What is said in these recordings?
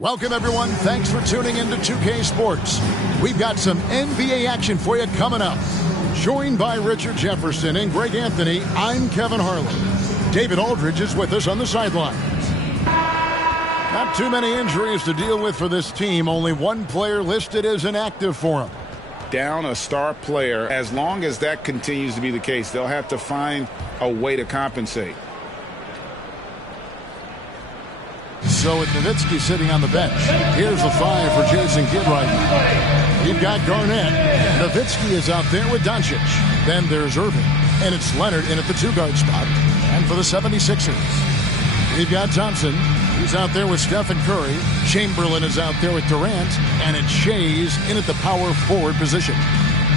Welcome, everyone. Thanks for tuning into 2K Sports. We've got some NBA action for you coming up. Joined by Richard Jefferson and Greg Anthony, I'm Kevin Harlan. David Aldridge is with us on the sidelines. Not too many injuries to deal with for this team. Only one player listed as inactive for them. Down a star player. As long as that continues to be the case, they'll have to find a way to compensate. So with Nowitzki sitting on the bench, here's the five for Jason Kidd right now. You've got Garnett. Nowitzki is out there with Doncic. Then there's Irving. And it's Leonard in at the two-guard spot. And for the 76ers, we've got Thompson. He's out there with Stephen Curry. Chamberlain is out there with Durant. And it's Shea's in at the power forward position.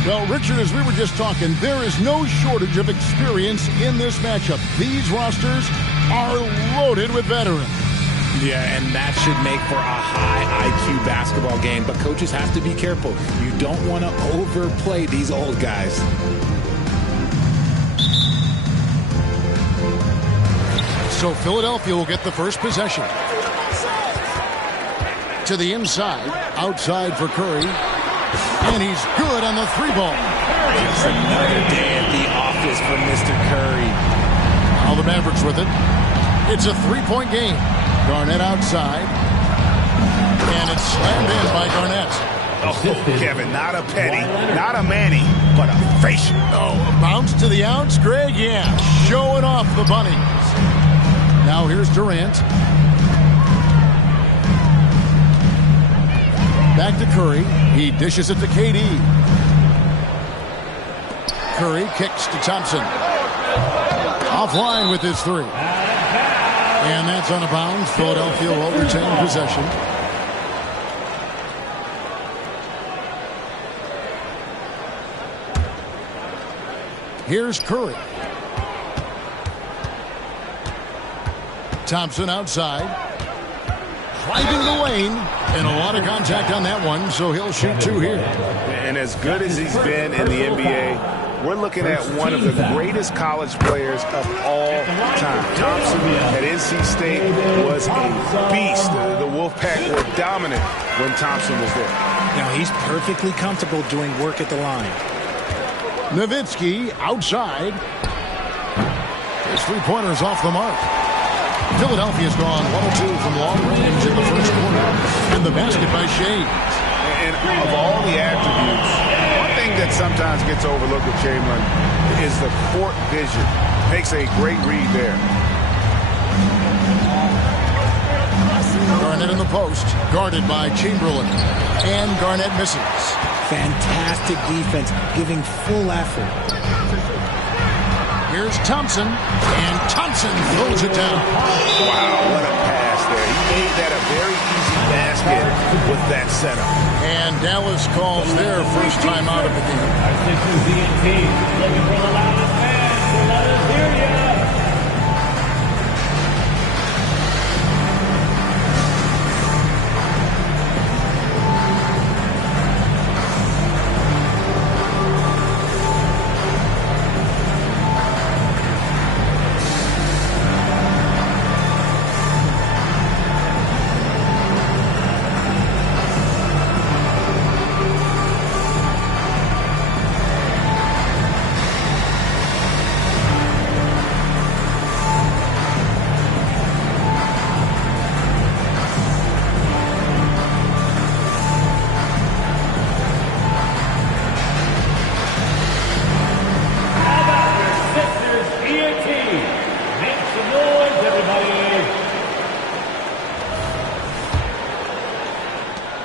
Well, Richard, as we were just talking, there is no shortage of experience in this matchup. These rosters are loaded with veterans. Yeah, and that should make for a high IQ basketball game. But coaches have to be careful. You don't want to overplay these old guys. So Philadelphia will get the first possession. To the inside, outside for Curry. And he's good on the three ball. Just another day at the office for Mr. Curry. Now the Mavericks with it. It's a three-point game. Garnett outside. And it's slammed in by Garnett. Oh, Kevin, not a petty, not a Manny, but a facial. Oh, a bounce to the outs, Greg? Yeah, showing off the bunnies. Now here's Durant. Back to Curry. He dishes it to KD. Curry kicks to Thompson. Offline with his three. And that's on a bounce. Philadelphia will retain possession. Here's Curry. Thompson outside. Driving the lane. And a lot of contact on that one, so he'll shoot two here. And as good as he's been in the NBA, we're looking at one of the greatest college players of all time. Thompson at NC State was a beast. The Wolfpack were dominant when Thompson was there. Now he's perfectly comfortable doing work at the line. Nowitzki outside. His three-pointer's off the mark. Philadelphia's gone 1 of 2 from long range in the first quarter. And the basket by Shea. And of all the attributes, one thing that sometimes gets overlooked with Chamberlain is the court vision. Makes a great read there. Garnett in the post, guarded by Chamberlain. And Garnett misses. Fantastic defense, giving full effort. Here's Thompson, and Thompson throws it down. Wow, what a pass there. He made that a very easy basket with that setup. And Dallas calls their first time out of the game. Looking for the loudest fans, so let us hear you.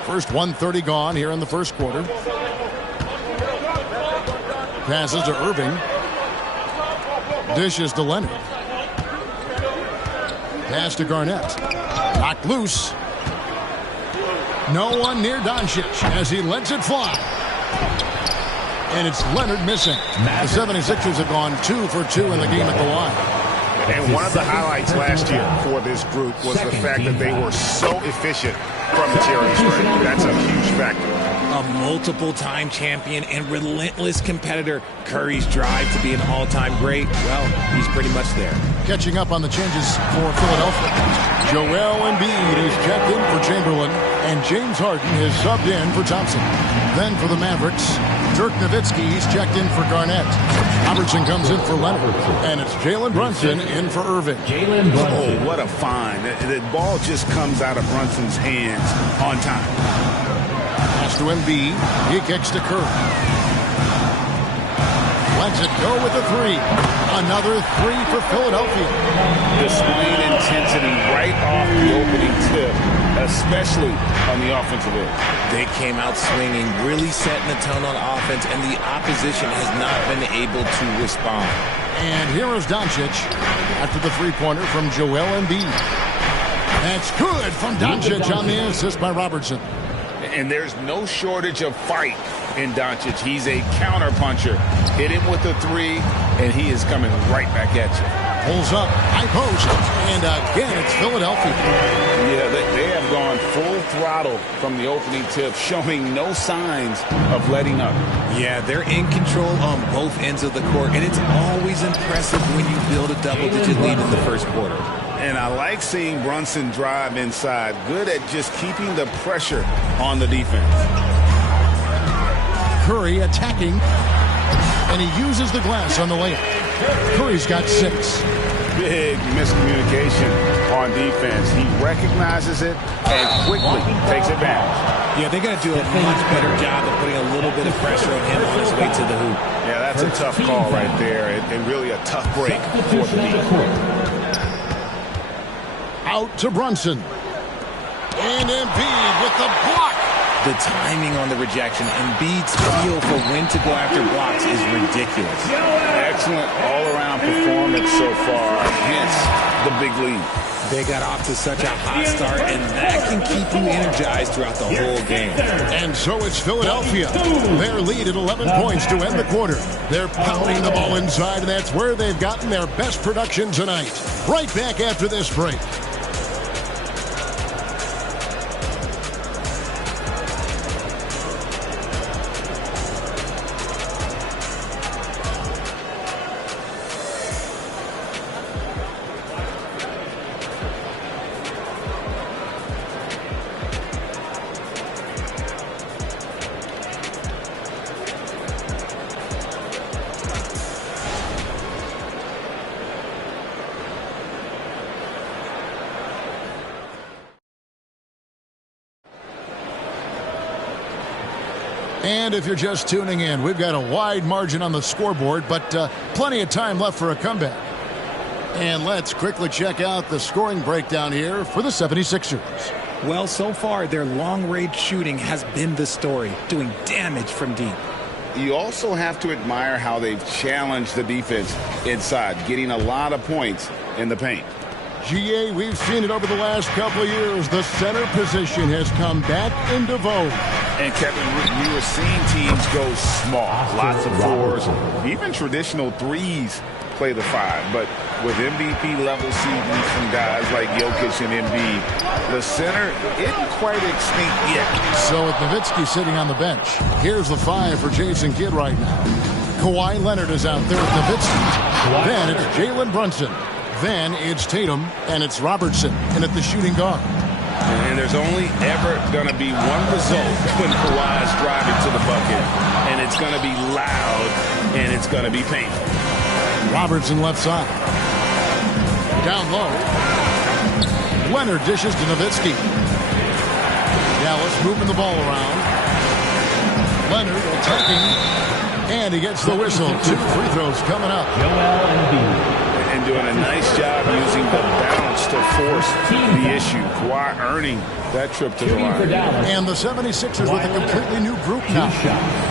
First 1:30 gone here in the first quarter. Passes to Irving. Dishes to Leonard. Pass to Garnett. Knocked loose. No one near Doncic as he lets it fly. And it's Leonard missing. The 76ers have gone 2 for 2 in the game at the line. And one of the highlights last year for this group was the fact that they were so efficient from the charity stripe. That's a huge factor. A multiple-time champion and relentless competitor. Curry's drive to be an all-time great, well, he's pretty much there. Catching up on the changes for Philadelphia. Joel Embiid is checked in for Chamberlain, and James Harden is subbed in for Thompson. Then for the Mavericks, Dirk Nowitzki is checked in for Garnett. Robertson comes in for Leonard, and it's Jalen Brunson in for Irving. Oh, what a find. The ball just comes out of Brunson's hands on time. Pass to Embiid. He kicks to Curry. Lets it go with a three. Another three for Philadelphia. Displaying intensity right off the opening tip, especially on the offensive end. They came out swinging, really setting the tone on offense, and the opposition has not been able to respond. And here is Doncic after the three-pointer from Joel Embiid. That's good from Doncic on the assist by Robertson. And there's no shortage of fight in Doncic. He's a counter-puncher. Hit him with a three, and he is coming right back at you. Pulls up, high post, and again it's Philadelphia. Yeah, they have gone full throttle from the opening tip, showing no signs of letting up. Yeah, they're in control on both ends of the court, and it's always impressive when you build a double-digit lead in the first quarter. And I like seeing Brunson drive inside. Good at just keeping the pressure on the defense. Curry attacking, and he uses the glass on the layup. Curry's got 6. Big miscommunication on defense. He recognizes it and quickly takes advantage. Yeah, they got to do a much better job of putting a little bit of pressure on him on his way to the hoop. Yeah, that's a tough call right there, and really a tough break for the defense. Out to Brunson. And Embiid with the block. The timing on the rejection, Embiid's feel for when to go after blocks is ridiculous. Excellent all-around performance so far, hence the big lead. They got off to such a hot start, and that can keep you energized throughout the whole game. And so it's Philadelphia. Their lead at 11 points to end the quarter. They're pounding the ball inside, and that's where they've gotten their best production tonight. Right back after this break. And if you're just tuning in, we've got a wide margin on the scoreboard, but plenty of time left for a comeback. And let's quickly check out the scoring breakdown here for the 76ers. Well, so far, their long-range shooting has been the story, doing damage from deep. You also have to admire how they've challenged the defense inside, getting a lot of points in the paint. GA, we've seen it over the last couple of years. The center position has come back into vogue. And Kevin, we were seeing teams go small, lots of fours, even traditional threes play the 5. But with MVP-level seasons from guys like Jokic and Embiid, the center isn't quite extinct yet. So with Nowitzki sitting on the bench, here's the 5 for Jason Kidd right now. Kawhi Leonard is out there with Nowitzki. Then it's Jalen Brunson. Then it's Tatum, and it's Robertson, and at the shooting guard. And there's only ever going to be one result when Kawhi's driving to the bucket, and it's going to be loud, and it's going to be painful. Robertson left side. Down low. Leonard dishes to Nowitzki. Dallas moving the ball around. Leonard attacking, and he gets the whistle. 2 free throws coming up. Joel Embiid. And doing a nice job using the bounce to force the issue. Kawhi earning that trip to the line. And the 76ers with a completely new group now.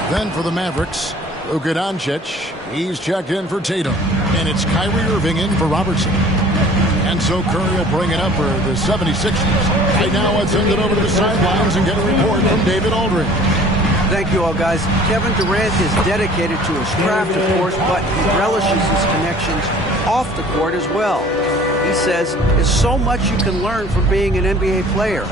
Then for the Mavericks, Luka Doncic. He's checked in for Tatum. And it's Kyrie Irving in for Robertson. And so Curry will bring it up for the 76ers. Right now, let's send it over to the sidelines and get a report from David Aldridge. Thank you all, guys. Kevin Durant is dedicated to his craft, of course, but he relishes his connections off the court as well. He says there's so much you can learn from being an NBA player.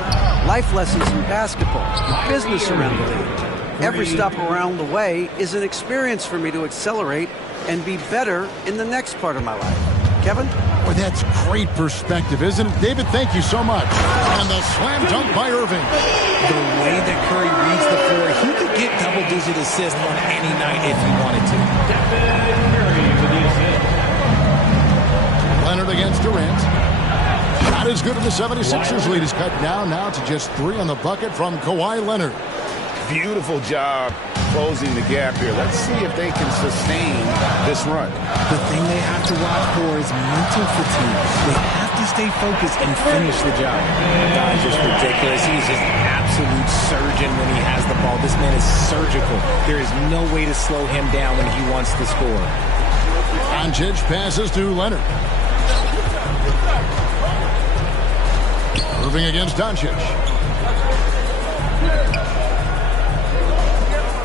Life lessons in basketball, business around the league. Every stop around the way is an experience for me to accelerate and be better in the next part of my life. Kevin? Boy, that's great perspective, isn't it? David, thank you so much. And the slam dunk by Irving. The way that Curry reads the floor, he could get double-digit assists on any night if he wanted to. Leonard against Durant. Shot is good, and the 76ers lead is cut down now to just 3 on the bucket from Kawhi Leonard. Beautiful job closing the gap here. Let's see if they can sustain this run. The thing they have to watch for is mental fatigue. They have to stay focused and finish the job. Guy's just ridiculous. He's just an absolute surgeon when he has the ball. This man is surgical. There is no way to slow him down when he wants to score. Doncic passes to Leonard. Irving against Doncic.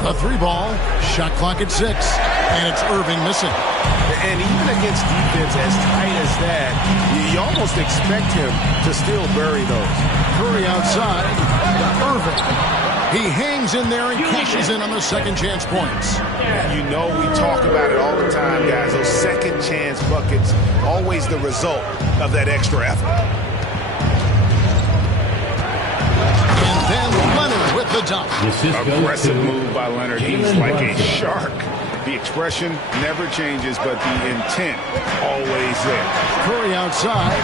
A 3-ball, shot clock at 6, and it's Irving missing. And even against defense as tight as that, you almost expect him to still bury those. Curry outside, Irving. He hangs in there and cashes in on the second chance points. You know we talk about it all the time, guys. Those second chance buckets, always the result of that extra effort. With the dunk. Aggressive move by Leonard. He's like a shark. The expression never changes, but the intent always there. Curry outside.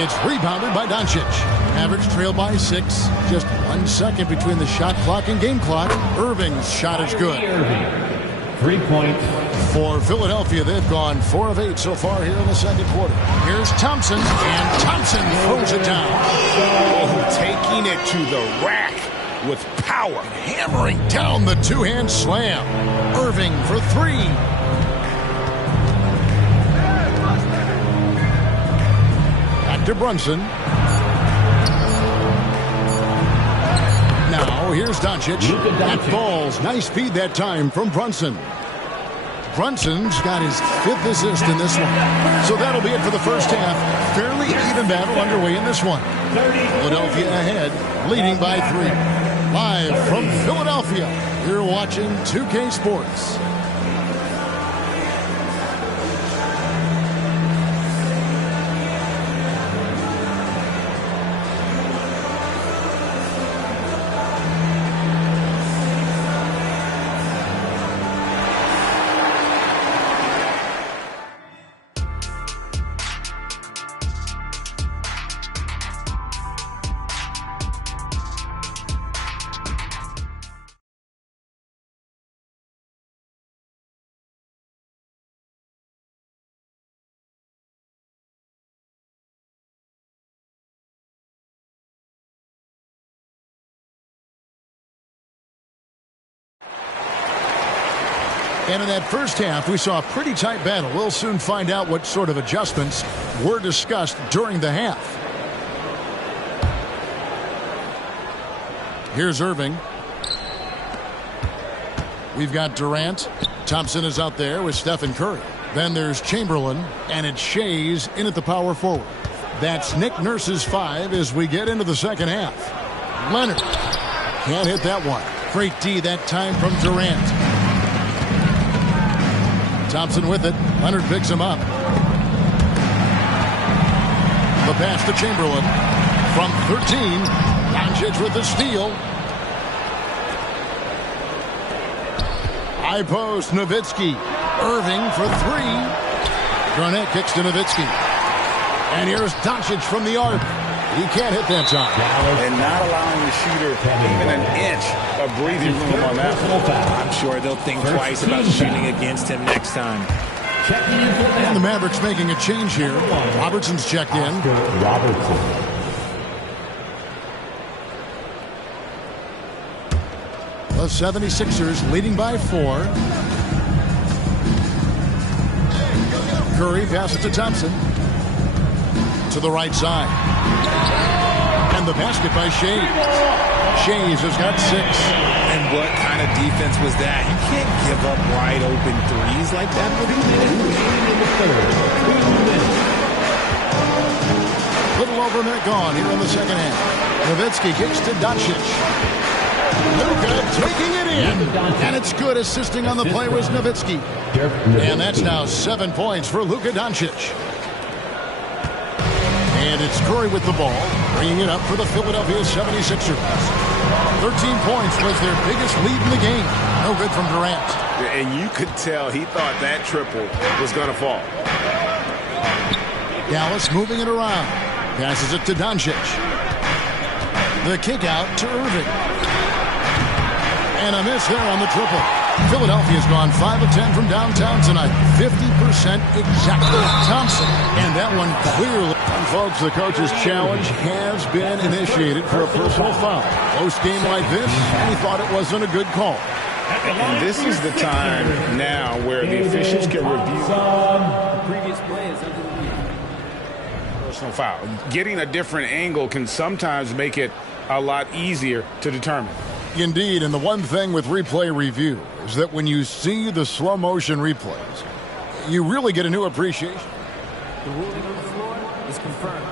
It's rebounded by Doncic. Mavericks trail by 6. Just 1 second between the shot clock and game clock. Irving's shot is good. 3 points. For Philadelphia, they've gone 4 of 8 so far here in the second quarter. Here's Thompson, and Thompson throws it down. Oh, taking it to the rack with power. Hammering down the two-hand slam. Irving for 3. Back to Brunson. Now here's Doncic. That falls. Nice feed that time from Brunson. Brunson's got his 5th assist in this one. So that'll be it for the first half. Fairly even battle underway in this one. Philadelphia ahead, leading by 3. Live from Philadelphia, you're watching 2K Sports. And in that first half, we saw a pretty tight battle. We'll soon find out what sort of adjustments were discussed during the half. Here's Irving. We've got Durant. Thompson is out there with Stephen Curry. Then there's Chamberlain, and it's Shays in at the power forward. That's Nick Nurse's 5 as we get into the second half. Leonard can't hit that one. Great D that time from Durant. Thompson with it. Leonard picks him up. The pass to Chamberlain. From 13. Doncic with the steal. High post, Nowitzki. Irving for 3. Garnett kicks to Nowitzki. And here's Doncic from the arc. He can't hit that time. And not allowing the shooter even an inch of breathing room on that one. I'm sure they'll think twice about shooting against him next time. And the Mavericks making a change here. Robertson's checked in. The 76ers leading by 4. Curry passes to Thompson. To the right side. And the basket by Shays. Shays has got 6. And what kind of defense was that? You can't give up wide open threes like that. Little over a minute gone here in the second half. Nowitzki kicks to Doncic. Luka taking it in. And it's good. Assisting on the play was Nowitzki. And that's now 7 points for Luka Doncic. And it's Curry with the ball, bringing it up for the Philadelphia 76ers. 13 points was their biggest lead in the game. No good from Durant. And you could tell he thought that triple was going to fall. Dallas moving it around. Passes it to Doncic. The kick out to Irving. And a miss there on the triple. Philadelphia's gone 5 of 10 from downtown tonight. 50% exactly. Thompson. And that one clearly. And folks, the coach's challenge has been initiated for a personal foul. Close game like this, and he thought it wasn't a good call. And this is the time now where the officials can review The previous play is under the review. personal foul. Getting a different angle can sometimes make it a lot easier to determine. Indeed, and the one thing with replay review is that when you see the slow motion replays, you really get a new appreciation. The ruling on the floor is confirmed.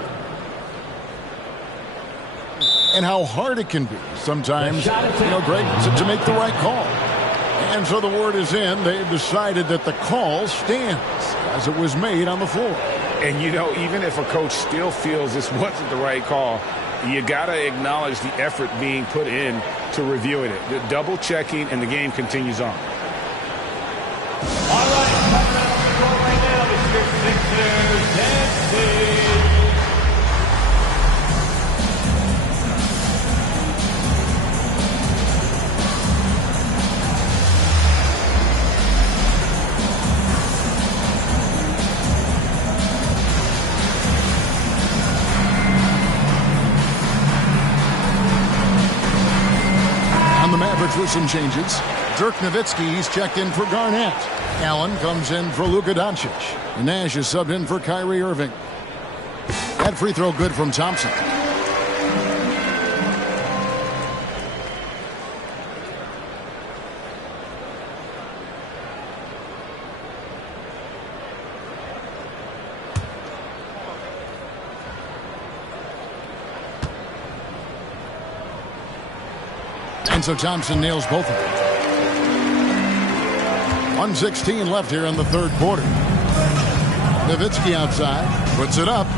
And how hard it can be sometimes, Greg, to make the right call. And so the word is in. They've decided that the call stands as it was made on the floor. And, even if a coach still feels this wasn't the right call, you got to acknowledge the effort being put in to reviewing it. The double checking, and the game continues on. All right, coming out on the floor right now, the Sixers dancing. Mavericks with some changes. Dirk Nowitzki, he's checked in for Garnett. Allen comes in for Luka Doncic. Nash is subbed in for Kyrie Irving. That free throw good from Thompson. And so Thompson nails both of them. 1:16 left here in the third quarter. Nowitzki outside, puts it up.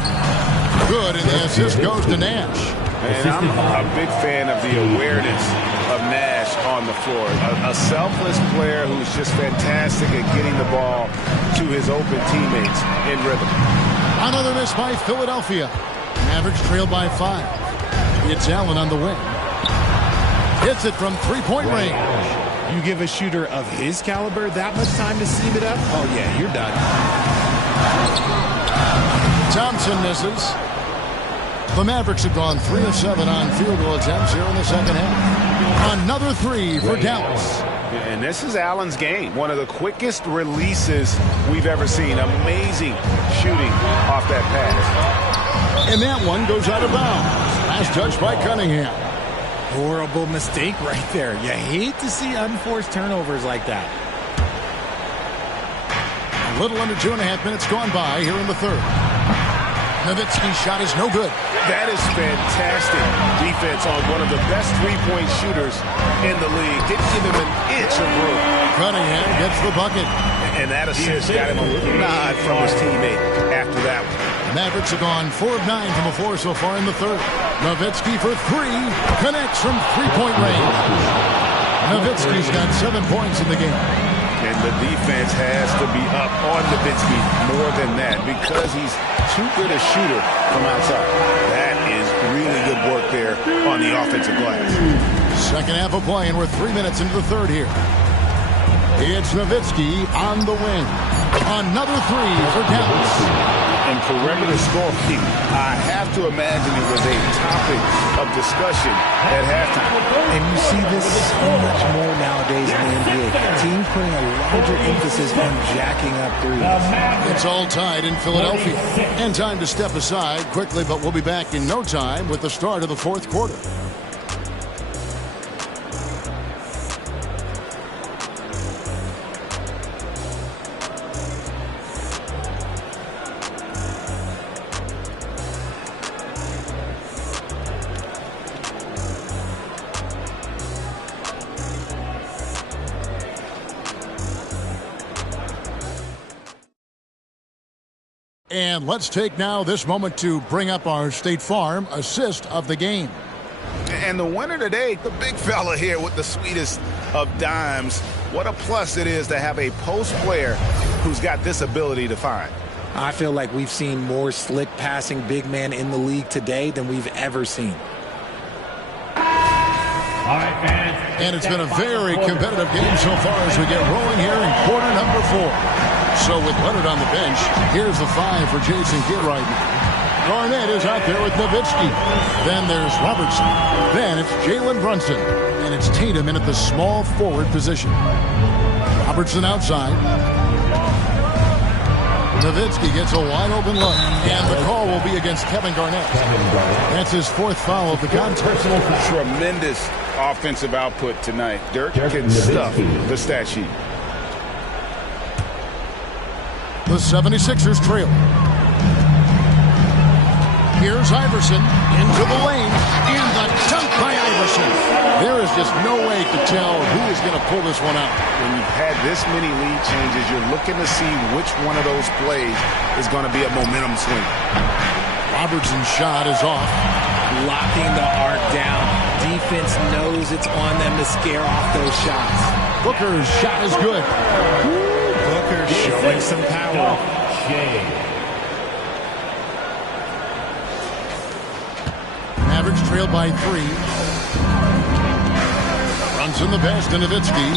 Good, and the assist goes to Nash. And I'm a big fan of the awareness of Nash on the floor. A selfless player who's just fantastic at getting the ball to his open teammates in rhythm. Another miss by Philadelphia. Mavericks trail by 5. It's Allen on the wing. Hits it from three-point range. You give a shooter of his caliber that much time to seam it up? Oh, yeah, you're done. Thompson misses. The Mavericks have gone 3 of 7 on field goal attempts here in the second half. Another three for Dallas. And this is Allen's game. One of the quickest releases we've ever seen. Amazing shooting off that pass. And that one goes out of bounds. Last touch by Cunningham. Horrible mistake right there. You hate to see unforced turnovers like that. A little under 2.5 minutes gone by here in the third. Nowitzki's shot is no good. That is fantastic defense on one of the best three-point shooters in the league. Didn't give him an inch of room. Cunningham gets the bucket. And that assist got him a little nod from his teammate after that one. Mavericks have gone 4 of 9 from the floor so far in the third. Nowitzki for 3. Connects from three-point range. Nowitzki's got 7 points in the game. And the defense has to be up on Nowitzki more than that because he's too good a shooter from outside. That is really good work there on the offensive glass. Second half of play, and we're 3 minutes into the third here. It's Nowitzki on the wing. Another three for Dallas. And perimeter scoring, I have to imagine it was a topic of discussion at halftime. And you see this so much more nowadays in the NBA. Teams putting a larger emphasis on jacking up threes. It's all tied in Philadelphia. And time to step aside quickly, but we'll be back in no time with the start of the fourth quarter. And let's take now this moment to bring up our State Farm assist of the game. And the winner today, the big fella here with the sweetest of dimes. What a plus it is to have a post player who's got this ability to find. I feel like we've seen more slick passing big man in the league today than we've ever seen. All right, fans. And it's been a very competitive game so far as we get rolling here in quarter number 4. So with Leonard on the bench, here's the 5 for Jason Kidd. Garnett is out there with Nowitzki. Then there's Robertson. Then it's Jalen Brunson. And it's Tatum in at the small forward position. Robertson outside. Nowitzki gets a wide open look. And the call will be against Kevin Garnett. That's his 4th foul of the contest. Tremendous offensive output tonight. Dirk can stuff the stat sheet. The 76ers trail. Here's Iverson into the lane, and the dunk by Iverson. There is just no way to tell who is going to pull this one out. When you've had this many lead changes, you're looking to see which one of those plays is going to be a momentum swing. Robertson's shot is off. Locking the arc down. Defense knows it's on them to scare off those shots. Booker's shot is good. Booker showing some power. Mavericks trail by 3. Runs in the pass to Nowitzki.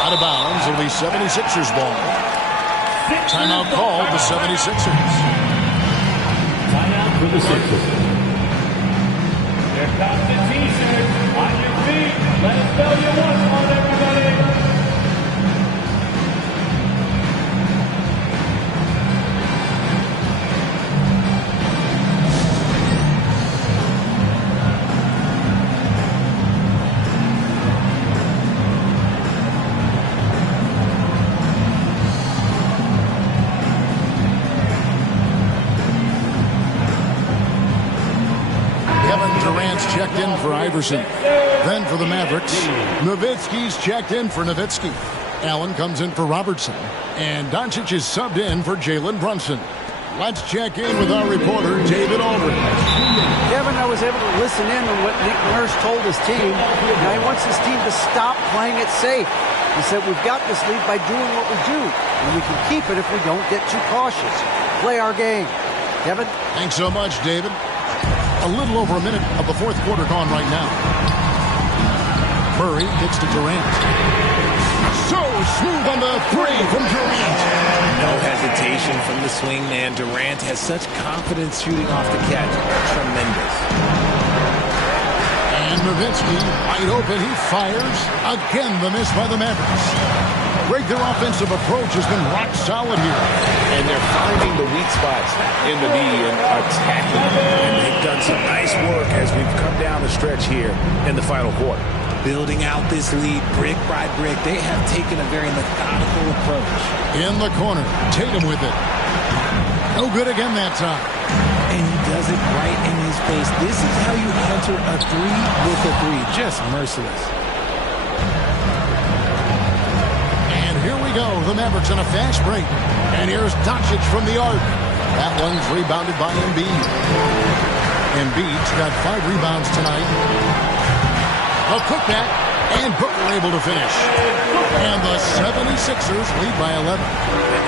Out of bounds. It'll be 76ers ball. Timeout called the 76ers. Timeout for the Sixers. Here comes the T-shirt. On your feet. Let us know you want one, everybody. Checked in for Iverson. Then for the Mavericks, Nowitzki's checked in for Nowitzki. Allen comes in for Robertson. And Doncic is subbed in for Jalen Brunson. Let's check in with our reporter, David Aldridge. Kevin, I was able to listen in on what Nick Nurse told his team. Now he wants his team to stop playing it safe. He said, we've got this lead by doing what we do, and we can keep it if we don't get too cautious. Play our game. Kevin? Thanks so much, David. A little over a minute of the 4th quarter gone right now. Murray kicks to Durant. So smooth on the 3 from Durant. No hesitation from the swing man. Durant has such confidence shooting off the catch. Tremendous. And Nowitzki, wide open, he fires. Again, the miss by the Mavericks. Greg, their offensive approach has been rock solid here. And they're finding the weak spots in the knee and attacking. And they've done some nice work as we've come down the stretch here in the final quarter. Building out this lead brick by brick. They have taken a very methodical approach. In the corner, Tatum with it. No good again that time. And he does it right in his face. This is how you enter a 3 with a 3. Just merciless. Here we go, the Mavericks on a fast break. And here's Doncic from the arc. That one's rebounded by Embiid. Embiid's got 5 rebounds tonight. A putback, and Booker able to finish. And the 76ers lead by 11.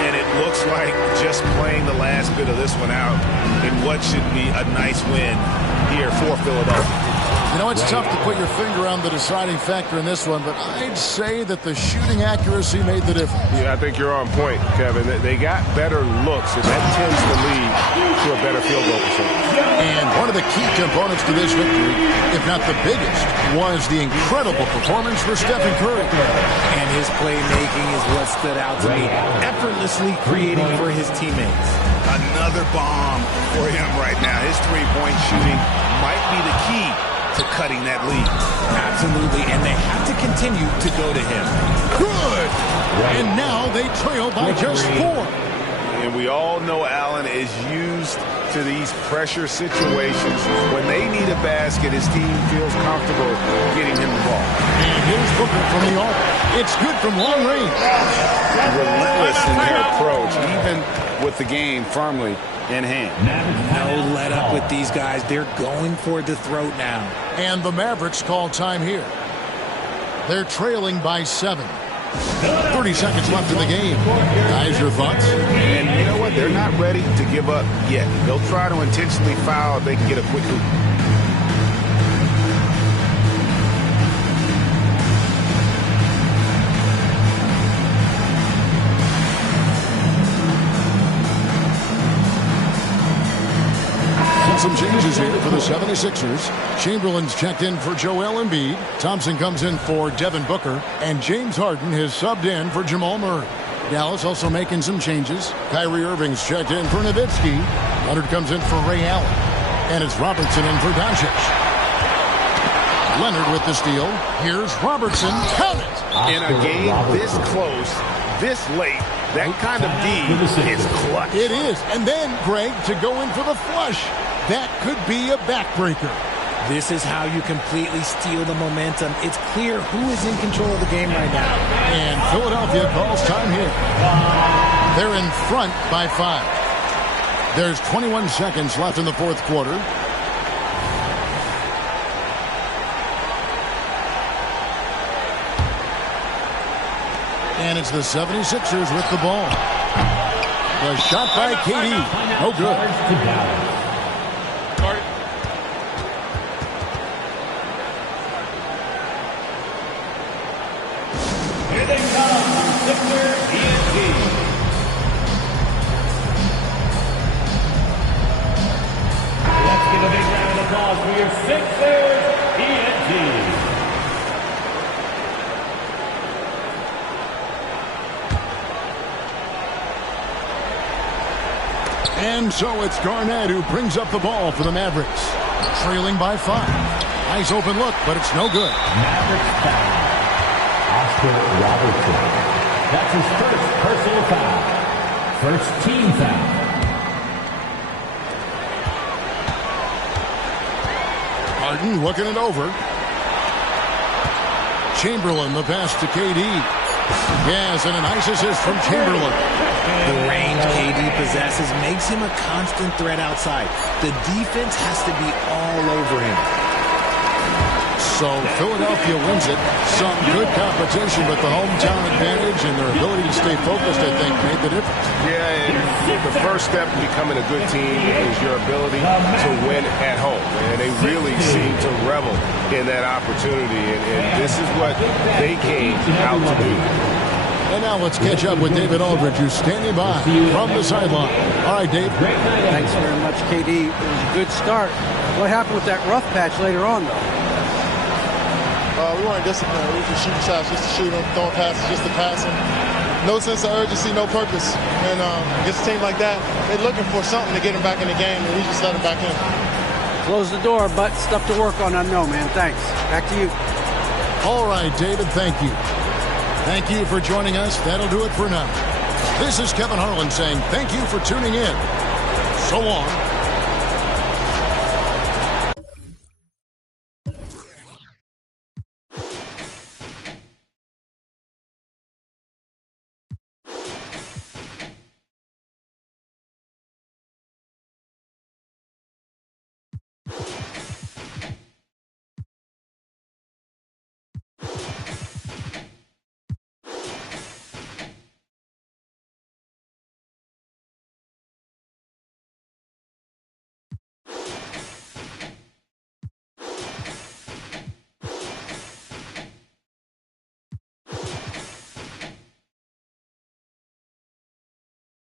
And it looks like just playing the last bit of this one out in what should be a nice win here for Philadelphia. You know, it's tough to put your finger on the deciding factor in this one, but I'd say that the shooting accuracy made the difference. Yeah, I think you're on point, Kevin. They got better looks, and that tends to lead to a better field goal percentage. And one of the key components to this victory, if not the biggest, was the incredible performance for Stephen Curry. And his playmaking is what stood out to me, effortlessly creating for his teammates. Another bomb for him right now. His three-point shooting might be the key to cutting that lead. Absolutely, and they have to continue to go to him. Good! And now they trail by just 4. And we all know Allen is used to these pressure situations. When they need a basket, his team feels comfortable getting him the ball. And here's Booker from the arc. It's good from long range. Relentless in their approach, even with the game firmly in hand. No let up with these guys. They're going for the throat now. And the Mavericks call time here. They're trailing by 7. 30 seconds left in the game. Guys, your thoughts? And you know what? They're not ready to give up yet. They'll try to intentionally foul if they can get a quick hoop. Some changes here for the 76ers. Chamberlain's checked in for Joel Embiid. Thompson comes in for Devin Booker. And James Harden has subbed in for Jamal Murray. Dallas also making some changes. Kyrie Irving's checked in for Nowitzki. Leonard comes in for Ray Allen. And it's Robertson in for Doncic. Leonard with the steal. Here's Robertson. Count it! In a game this close, this late, that kind of D is clutch. It is. And then, Greg, to go in for the flush. That could be a backbreaker. This is how you completely steal the momentum. It's clear who is in control of the game right now. And Philadelphia calls time here. They're in front by 5. There's 21 seconds left in the fourth quarter. And it's the 76ers with the ball. The shot by KD. No good. Here they come, Sixer ENT. Let's give a big round of applause for your Sixers ENT. And so it's Garnett who brings up the ball for the Mavericks. Trailing by 5. Nice open look, but it's no good. Mavericks foul. Oscar Robertson. That's his first personal foul. First team foul. Harden looking it over. Chamberlain, the pass to KD. Yes, and a nice assist from Chamberlain. The range KD possesses makes him a constant threat outside. The defense has to be all over him. So Philadelphia wins it. Some good competition, but the hometown advantage and their ability to stay focused, I think, made the difference. Yeah, and the first step to becoming a good team is your ability to win at home. And they really seem to revel in that opportunity. And this is what they came out to do. And now let's catch up with David Aldridge, who's standing by from the sideline. All right, Dave. Thanks very much, KD. It was a good start. What happened with that rough patch later on, though? We weren't disciplined. We were just shooting shots, just to shoot them, throwing passes, just to pass them. No sense of urgency, no purpose. And against a team like that, they're looking for something to get them back in the game, and we just let them back in. Close the door, but stuff to work on. I know, man. Thanks. Back to you. All right, David, thank you. Thank you for joining us. That'll do it for now. This is Kevin Harlan saying thank you for tuning in. So long.